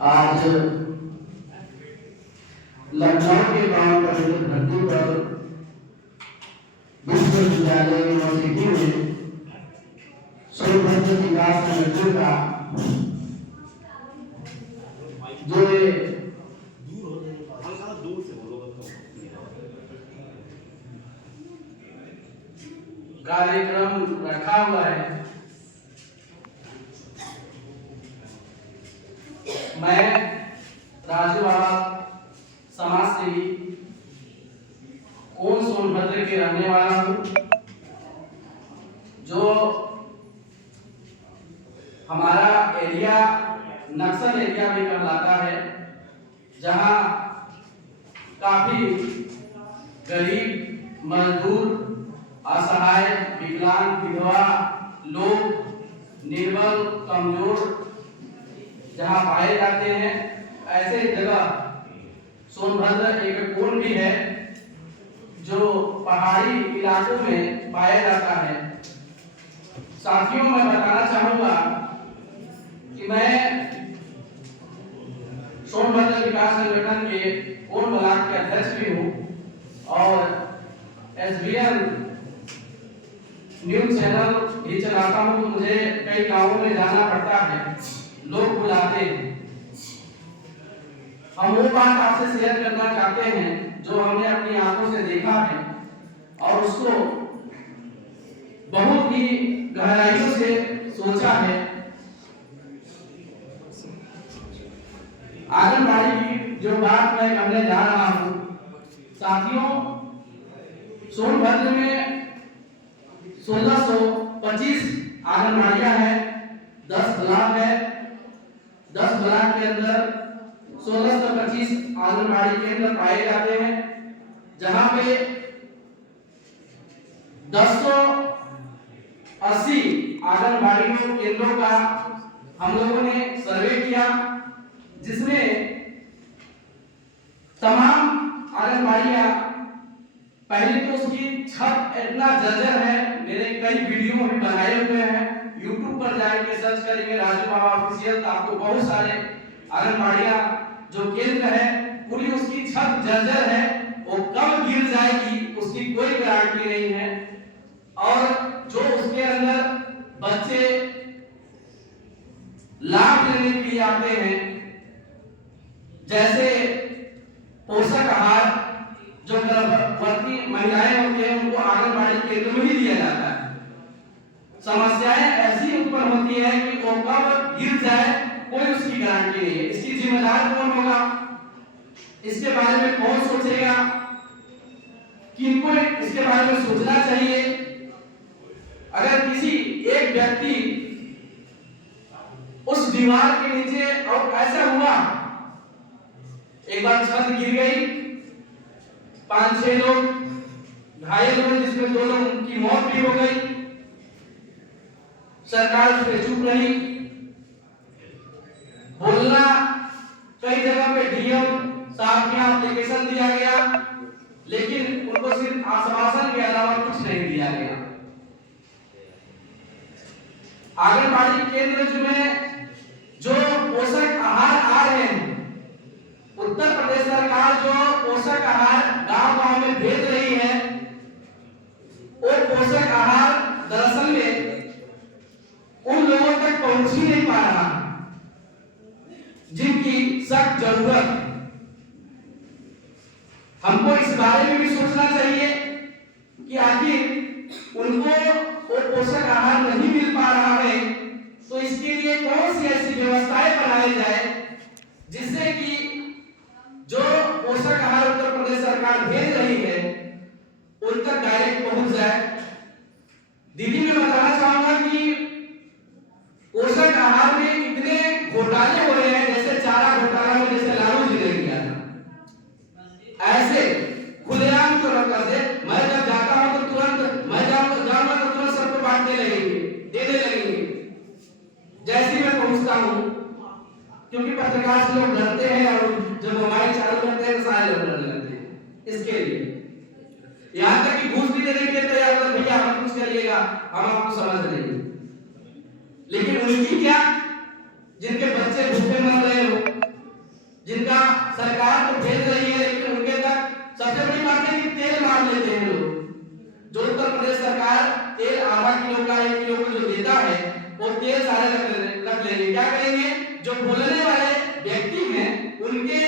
आज लखनऊ के गांव पवित्र धरती पर विश्वविद्यालय यूनिवर्सिटी में सोनभद्र विकास समिति का जो कार्यक्रम रखा हुआ है, मैं राजू बाबा समाज सेवी कोन सोनभद्र के रहने वाला हूँ, जो हमारा एरिया नक्सल एरिया भी कहलाता है, जहाँ काफी गरीब, मजदूर, असहाय, विकलांग, विधवा लोग, निर्बल, कमजोर जहाँ पाए जाते हैं, ऐसे जगह सोनभद्र एक कोण भी है जो पहाड़ी इलाकों में पाया जाता है। साथियों, मैं बताना चाहूंगा कि मैं सोनभद्र विकास संगठन के कोण ब्लॉक के अध्यक्ष भी हूँ और एसबीएन न्यूज चैनल भी चलाता हूँ। मुझे कई गांवों में जाना पड़ता है, लोग बुलाते हैं। हम वो बात आपसे शेयर करना चाहते हैं जो हमने अपनी आंखों से देखा है और उसको बहुत ही गहराइयों से सोचा है। आंगनबाड़ी की जो बात मैं करने जा रहा हूँ, साथियों, सोनभद्र में 1625 आंगनबाड़ियां हैं, 10 ब्लॉक है। 10 ब्लॉक के अंदर 1625 आंगनबाड़ी केंद्र पाए जाते हैं, जहां पे 1080 आंगनबाड़ी केंद्रों का हम लोगों ने सर्वे किया, जिसमें तमाम आंगनबाड़ियां, पहले तो उसकी छत इतना जर्जर है, मेरे कई वीडियो भी बनाए हुए हैं, YouTube पर जाके सर्च करेंगे राजू बाबा ऑफिशियल, तो आपको बहुत सारे आंगनबाड़ियां जो केंद्र है पूरी उसकी छत जर्जर है, वो कब गिर जाएगी उसकी कोई गारंटी नहीं है। और जो उसके अंदर बच्चे लाभ लेने के लिए आते हैं, जैसे पोषक आहार, जो गर्भवती महिलाएं होती हैं उनको आंगनबाड़ी केंद्र में ही दिया जाता है। समस्याएं ऐसी उत्पन्न होती है कि वो कब गिर जाए कोई उसकी गारंटी नहीं है। इसकी जिम्मेदार कौन होगा, इसके बारे में कौन सोचेगा, किनको इसके बारे में सोचना चाहिए। अगर किसी एक व्यक्ति उस दीवार के नीचे, और ऐसा हुआ एक बार छत गिर गई, 5-6 लोग घायल हुए, जिसमें 2 लोगों की मौत भी हो गई। सरकार उस पर चुप रही, बोलना कई जगह पे डीएम साहब के एप्लीकेशन दिया गया, लेकिन उनको सिर्फ आश्वासन के अलावा कुछ नहीं दिया गया। आंगनबाड़ी केंद्र में जो पोषक आहार आ रहे हैं, उत्तर प्रदेश सरकार जो पोषक आहार गांव-गांव में भेज रही है, वो पोषक आहार दरअसल में उन लोगों तक पहुंच ही नहीं पा रहा जिनकी सख्त जरूरत है। हमको इस बारे में भी सोचना चाहिए कि आखिर उनको वो पोषक आहार नहीं मिल पा रहा है, तो इसके लिए कौन सी ऐसी व्यवस्थाएं बनाई जाए जिससे कि जो पोषक आहार उत्तर प्रदेश सरकार भेज रही है उन तक डायरेक्ट पहुंच जाए। दीदी, मैं बताना चाहूंगा कि पोषक आहार में इतने घोटाले हो रहे हैं, जैसे चारा घोटाला में जैसे लालू जी ने किया था, ऐसे खुलेआम क्यों न कर दे। मैं जब जाता हूं तो तुरंत, मैं जाऊंगा तो तुरंत सबको बांटने लगेंगे, देने लगेंगे जैसे ही मैं पहुंचता हूं, क्योंकि पत्रकार से लोग डरते हैं और जब मोबाइल चालू करते हैं तो सारे लोग डरने लगते हैं। इसके लिए यहाँ तक कि घूस भी देने के लिए तैयार होते, भैया हम कुछ करिएगा, हम आपको समझ लेंगे। लेकिन उनकी क्या, जिनके बच्चे भूखे मर रहे हो, तेल मार लेते हैं लोग। जो उत्तर प्रदेश सरकार तेल आधा किलो का 1 किलो को जो देता है वो तेल सारे रख लेंगे। क्या करेंगे? जो बोलने वाले व्यक्ति हैं उनके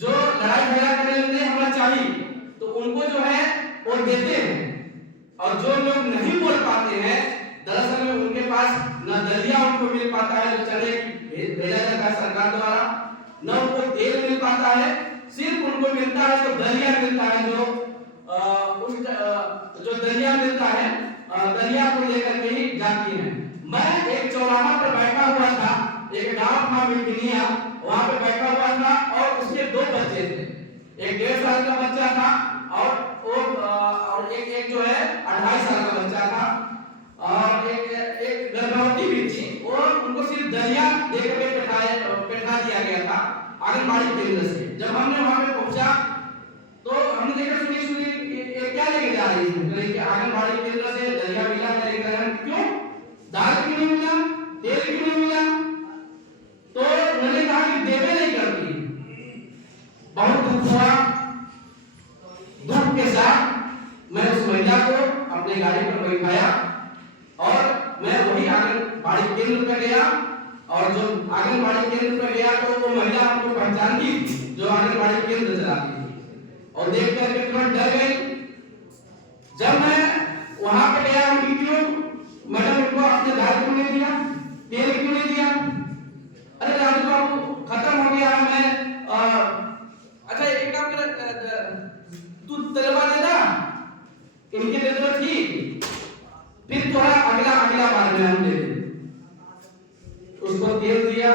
जो लड़ाई झगड़ा करने लगते हैं हमें चाहिए तो उनको जो है वो देते हैं, और जो लोग नहीं बोल पाते हैं दरअसल में उनके पास न दलिया उनको मिल पाता है जो चने भेजा जाता है सरकार द्वारा, न उनको तेल मिल पाता है, सिर्फ उनको मिलता है तो दलिया मिलता है। जो दलिया मिलता है दलिया को लेकर के ही जाती है। मैं एक चौराहा पर बैठा हुआ था, एक गांव था मिठनिया, वहां पे बैठा हुआ था और उसके 2 बच्चे थे। एक 1.5 साल का बच्चा था और एक जो है 2.5 साल का बच्चा था, और एक गर्भवती भी थी, और उनको सिर्फ दलिया देकर के बैठा दिया गया था आंगनबाड़ी केंद्र से। जब हमने वहां पे पहुंचा तो हमने देखा सुनी ये क्या लेके जा रही है कि आंगनबाड़ी केंद्र से दलिया मिला है, लेकर हम क्यों दाल क्यों नहीं मिला, तेल क्यों नहीं मिला? तो उन्होंने कहा कि देवे नहीं करती। बहुत दुख हुआ, दुख के साथ मैं उस महिला को अपनी गाड़ी पर बैठाया और मैं वही आंगनबाड़ी केंद्र पर गया, और जो आंगनबाड़ी केंद्र पर गया तो वो महिला हमको पहचानती जो आंगनबाड़ी केंद्र चलाती थी, और देख करके तुरंत डर गई। जब मैं वहां पे गया उनकी क्यों मैडम उनको आपने दाल क्यों नहीं दिया, तेल क्यों नहीं दिया? अरे राजू बाबू खत्म हो गया, मैं अच्छा एक काम कर तू तलवा देना इनके दे दो, ठीक, फिर थोड़ा अगला बार में हम दे उसको तेल दिया,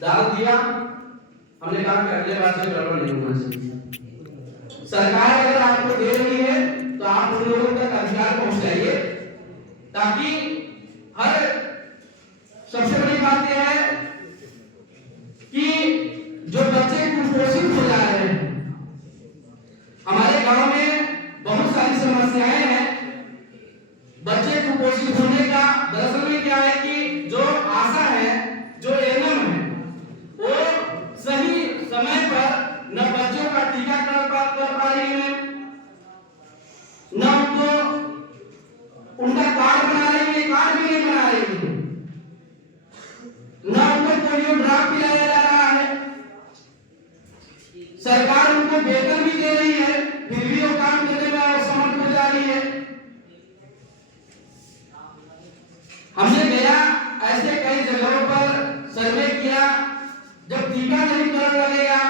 दाल दिया। हमने कहा कि अगले बार से गड़बड़ नहीं होना चाहिए। सरकार अगर आपको दे रही है तो आप उन लोगों तक अधिकार पहुंचाइए, ताकि हर सबसे बड़ी बात यह है कि जो बच्चे कुपोषित हो जा रहे हैं, हमारे गांव में बहुत सारी समस्याएं हैं बच्चे कुपोषित होने का। दरअसल में क्या है कि जो आशा है, जो एएनएम है, वो सही समय पर न बच्चों का टीकाकरण कर पा रही है, न उनको उनका कार्ड बना रही है, कार्ड भी नहीं बना रही है, न उनको पोलियो ड्रॉप पिलाया जा रहा है। सरकार उनको वेतन भी दे रही है, फिर भी वो काम करने में असमर्थ हो जा रही है। हमने गया ऐसे कई जगहों पर सर्वे किया, जब टीका नहीं करने लगेगा,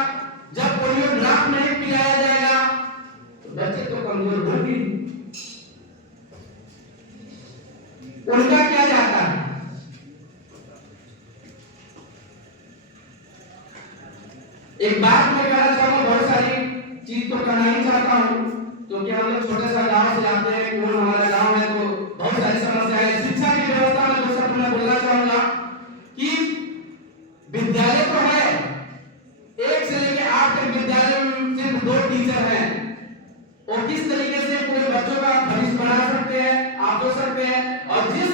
जब पोलियो ड्रॉप नहीं पिलाया जाएगा तो बच्चे तो कमजोर होंगे। उनका क्या जाता है? एक बात मैं कहना चाहूंगा, बहुत सारी चीज तो कहना ही चाहता हूं, क्योंकि हम लोग छोटे सा गांव से आते हैं, कौन हमारा गांव है, तो बहुत सारी समस्याएं हैं। शिक्षा की व्यवस्था में दोस्तों मैं बोलना चाहूंगा कि विद्यालय तो है, 1 से लेकर 8 तक विद्यालय में सिर्फ 2 टीचर हैं, और किस तरीके से पूरे बच्चों का भविष्य बना सकते हैं आप सोच सकते हैं। और जिस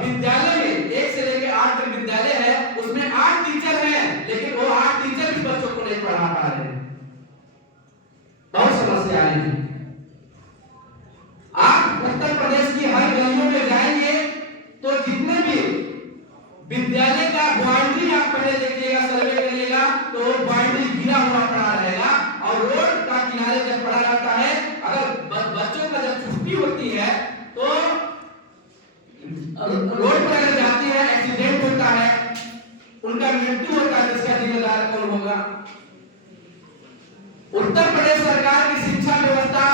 विद्यालय में 1 से लेकर 8 तक विद्यालय है उसमें 8 टीचर हैं, लेकिन वो 8 टीचर भी बच्चों को नहीं पढ़ा पा रहे हैं। बहुत समस्याएं हैं। आप उत्तर प्रदेश की हर गलियों में जाएंगे तो जितने भी विद्यालय का बाउंड्री आप पहले देखिएगा, सर्वे करिएगा, तो बाउंड्री घिरा हुआ पड़ा रहेगा, और रोड का किनारे जब पड़ा रहता है, अगर बच्चों का जब छुट्टी होती है तो रोड पर अगर जाती है, एक्सीडेंट होता है, उनका मृत्यु होता है, इसका जिम्मेदार कौन होगा? उत्तर प्रदेश सरकार की शिक्षा व्यवस्था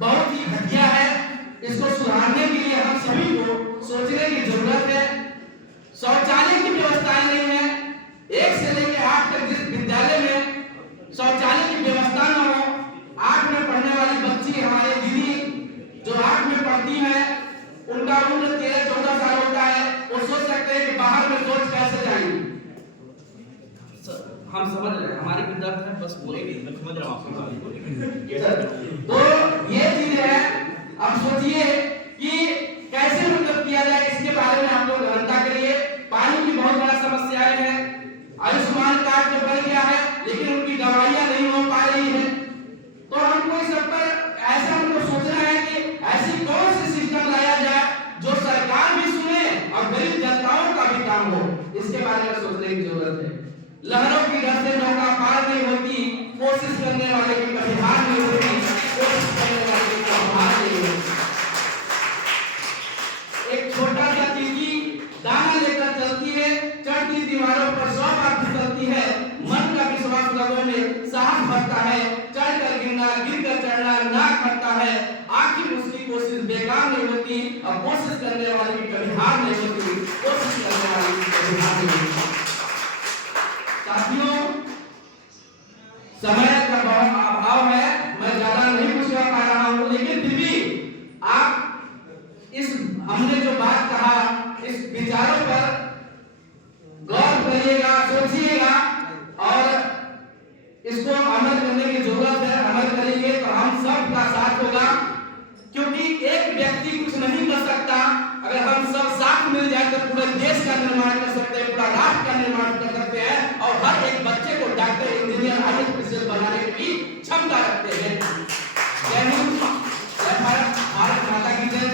बहुत ही घटिया है। इसको सुधारने के लिए हम सभी को सोचने की जरूरत है। शौचालय की व्यवस्थाएं नहीं है, 1 से लेकर 8 तक जिस विद्यालय में शौचालय की व्यवस्था न हो, 8 में पढ़ने वाली बच्ची हमारे दीदी जो 8 में पढ़ती है, उनका उम्र 13-14 साल होता है, वो सोच सकते हैं कि बाहर में सोच कैसे जाएंगे। हम समझ रहे हैं, हमारी विद्यार्थी है, बस बोलेंगे, मैं समझ रहा हूं आपको। तो ये चीज है, अब सोचिए कि कैसे मतलब किया जाए, इसके बारे में आप लोग गहनता करिए। पानी की बहुत बड़ा समस्याएं हैं, आयुष्मान कार्ड तो बन गया है लेकिन उनकी दवाइयां नहीं हो पा रही है, तो हमको इस सब पर करने की जरूरत है। लहरों की डर से नौका पार नहीं होती, कोशिश करने वाले की कभी हार नहीं होती, कोशिश करने वाले की कभी हार नहीं होती। एक छोटा सा चींटी दाना लेकर चलती है, चढ़ती दीवारों पर 100 बार फिसलती है, मन का विश्वास लोगों में साहस भरता है, चढ़कर गिरना, गिरकर चढ़ना ना करता है, आखिर उसकी कोशिश बेकार नहीं होती, और कोशिश करने वाले की कभी हार नहीं होती, कोशिश करने वाले की कभी हार नहीं होती। साथियों, समय का बहुत अभाव है, मैं ज्यादा नहीं कुछ कह पा रहा हूं, लेकिन फिर भी आप इस हमने जो बात कहा, इस विचारों पर गौर करिएगा, सोचिएगा और इसको अमल करने की जरूरत है। अमल करेंगे तो हम सब का साथ होगा, क्योंकि एक व्यक्ति कुछ नहीं कर सकता। अगर हम सब साथ मिल जाए तो पूरे देश का निर्माण कर सकते हैं, पूरा राष्ट्र का निर्माण कर सकते हैं, और हर एक बच्चे को डॉक्टर, इंजीनियर, आईएएस बनाने की भी क्षमता रखते हैं। जय हिंद, जय भारत, भारत माता की जय।